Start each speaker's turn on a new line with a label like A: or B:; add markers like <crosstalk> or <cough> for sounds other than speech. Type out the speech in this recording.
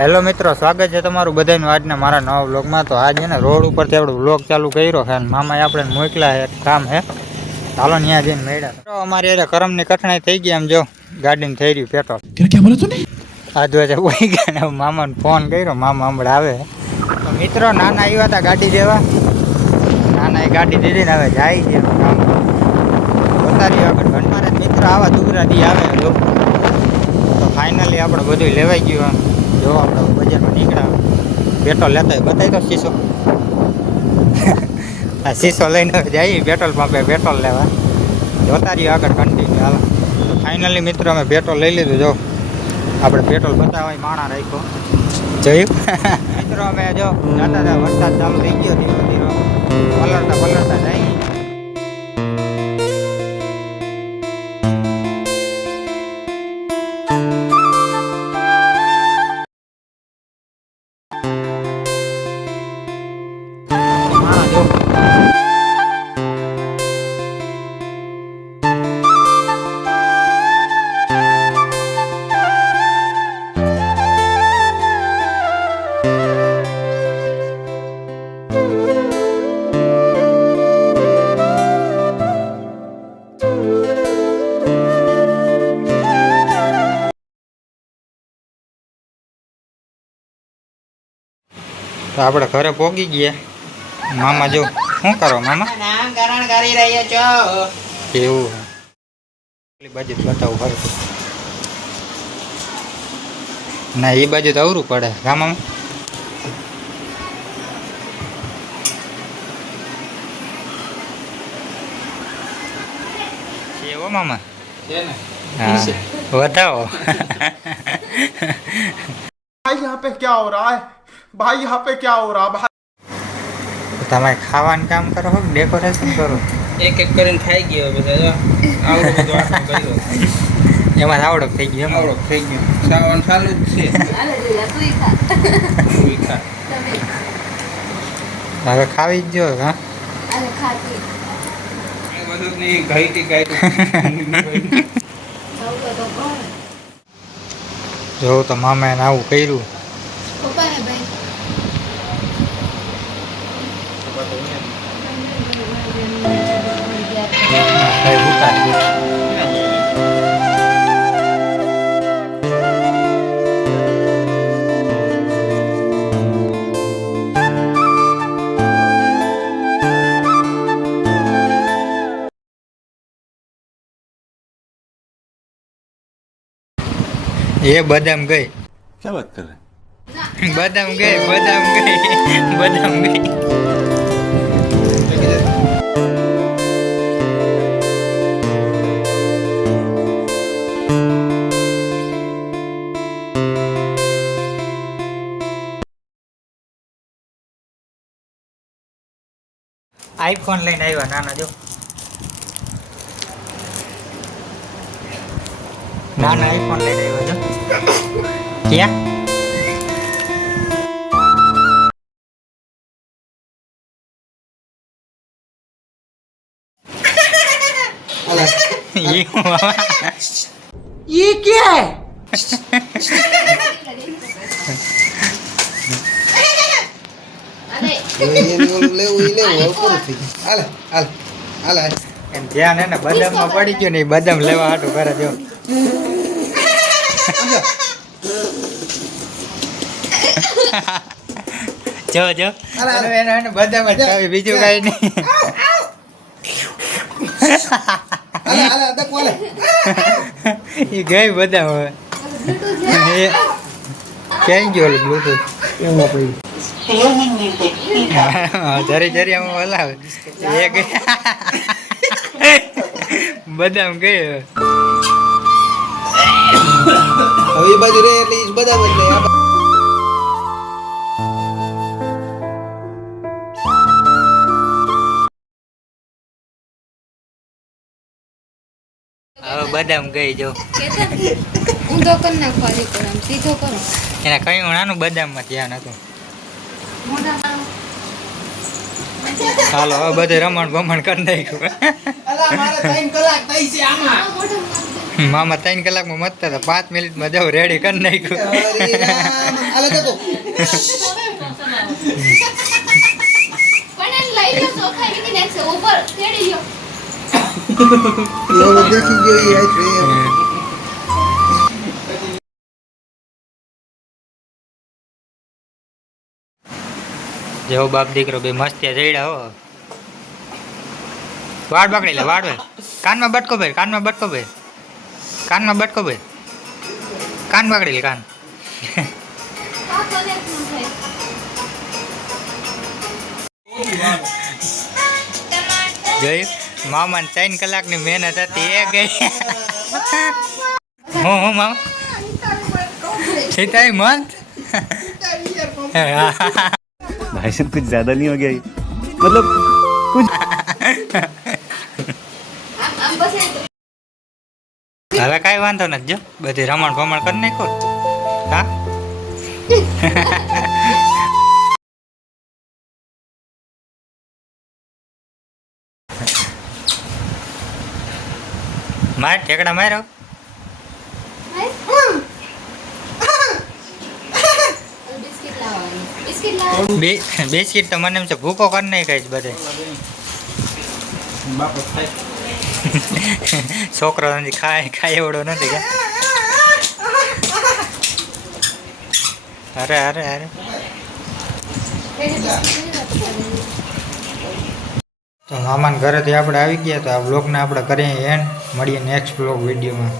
A: Hello મિત્રો સ્વાગત છે તમારું બધાને આજને મારા નવા બ્લોગમાં તો આજે ને રોડ ઉપરથી આપણે બ્લોગ ચાલુ કર્યો છે અને મામાએ આપણે મોકલા છે કામ છે. ચાલો ત્યાં જઈને મળ્યા અમારી અરે કરમની કઠણાઈ થઈ ગઈ એમ જો ગાડીને થઈ રહ્યું
B: પેટો
A: આજુ આજે વહી ગયા મામાને ફોન કર્યો મામા હમણાં આવે. તો મિત્રો નાના આવ્યા હતા ગાડી દેવા નાના એ ગાડી દીધીને હવે જાય છે બતાવી આગળ ઘણમારે મિત્રો આવા દુગરાથી આવે તો ફાઇનલી આપણે બધું લેવાઈ ગયું એમ જો આપણે બજારમાં નીકળ્યા. પેટ્રોલ લેતા હોય બતાવી દો શીશો. <laughs> આ શીશો લઈને જાય જઈએ પેટ્રોલ પંપે પેટ્રોલ લેવા. જોતા રહ્યો આગળ કન્ટિન્યુ હાલ. તો ફાઇનલી મિત્રો અમે પેટ્રોલ લઈ લીધું જો. આપણે પેટ્રોલ બતાવવા માણા રાખ્યો. જોયું? મિત્રો અમે જો જાતા હતા વરસાદ ચાલુ થઈ ગયો ધીરો ધીરો. પલળતા પલળતા જઈએ તો આપણે ઘરે પોગી ગયા. મામા જો શું કરો મામા?
C: નામ કરી રહ્યો છો
A: એવું પેલી બાજુ બતાવું ખરું ના એ બાજુ તો અવરું પડે. ગામમાં એવો મામા? હા બતાવો <laughs>
B: भाई यहाँ पे क्या हो रहा है भाई यहाँ पे क्या हो रहा है भाई
A: તમે ખાવાનું કામ કરો છો ડેકોરેશન કરો
C: એક એક કરીને ખાઈ ગયો બધા જો આવડો બધો આટલો કર્યો
A: એમાં આવડત થઈ ગયું એમ
C: આવડો થઈ ગયો સાવન ચાલુ જ છે તું ખા
A: હવે ખાવી જ જો હા
C: એ બધું નહીં ઘાઈટી ઘાઈટી
A: જોઉં તો મામાએ ને આવું કર્યું કઈ ઉતાર એ બદામ ગઈ
B: क्या बात कर रहे हैं
A: બદામ ગઈ બદામ ગઈ બદામ ગઈ આઈફોન લઈને આવ્યા નાના જો નાના આઈફોન લઈને આવ્યા જો ક્યાં ये हुआ
C: ये क्या है
A: એમ ધ્યાન હે ને બદામમાં પડી ગયું ને એ બદામ લેવા હાટું કરે જો <laughs> જો જો. એનો એનો બીજું કઈ નહીં. એ <laughs> ગઈ બદામ હવે. એ ક્યાંય ગયો બ્લૂટૂથ હા, જરી જરી આમ હલાવે. એ ગયા બદામ ગઈ હવે
D: એ બાજુ રે એટલે ઈ બધા જ લે આ બા-
A: હવે બદામ ગઈ જો
E: ઊંધો કરી નાખો આ રીતે આમ સીધો કરો.
A: એના કઈ નાનું બદામમાં ધ્યાન હતું હાલો હવે બધે રમણ ભમણ કરી નાખ્યું. <laughs>
C: મારે ત્રણ
E: કલાકમાં
A: મામા મતતા હતા, પાંચ મિનિટમાં જાવ રેડી કરી નાખ્યું. જેવો બાપ દીકરો બે મસ્તી જઈડા હો. વાડ પકડી લે વાડ કાનમાં બટકો ભાઈ કાનમાં બટકો ભાઈ કાનમાં બટકો ભાઈ કાન પકડી લે કાન
E: આ કનેક્ટ ન થાય
A: જોયું મામાને ત્રણ કલાકની મહેનત હતી એ ગઈ હું હું મામા સીતાઈ મંત
F: भाई साहब कुछ ज्यादा नहीं हो गया ये? मतलब
E: આમ
A: હવે કાંઈ વાંધો નથી જો. બધી રમણ ભમણ કરી નાખો. હા? માર ઠેકડા માર્યો?
E: બિસ્કિટ
A: તો મને એમ છે ભૂકો કરી નાખાય છે બધે.
C: બાપો થાય
A: છોકરો ખાય ખાય એવડો નથી અરે અરે અરે. તો મામાના ઘરેથી આપણે આવી ગયા તો આ બ્લોગને આપણે કરીએ એન્ડ મળીએ નેક્સ્ટ બ્લોગ વિડીયોમાં.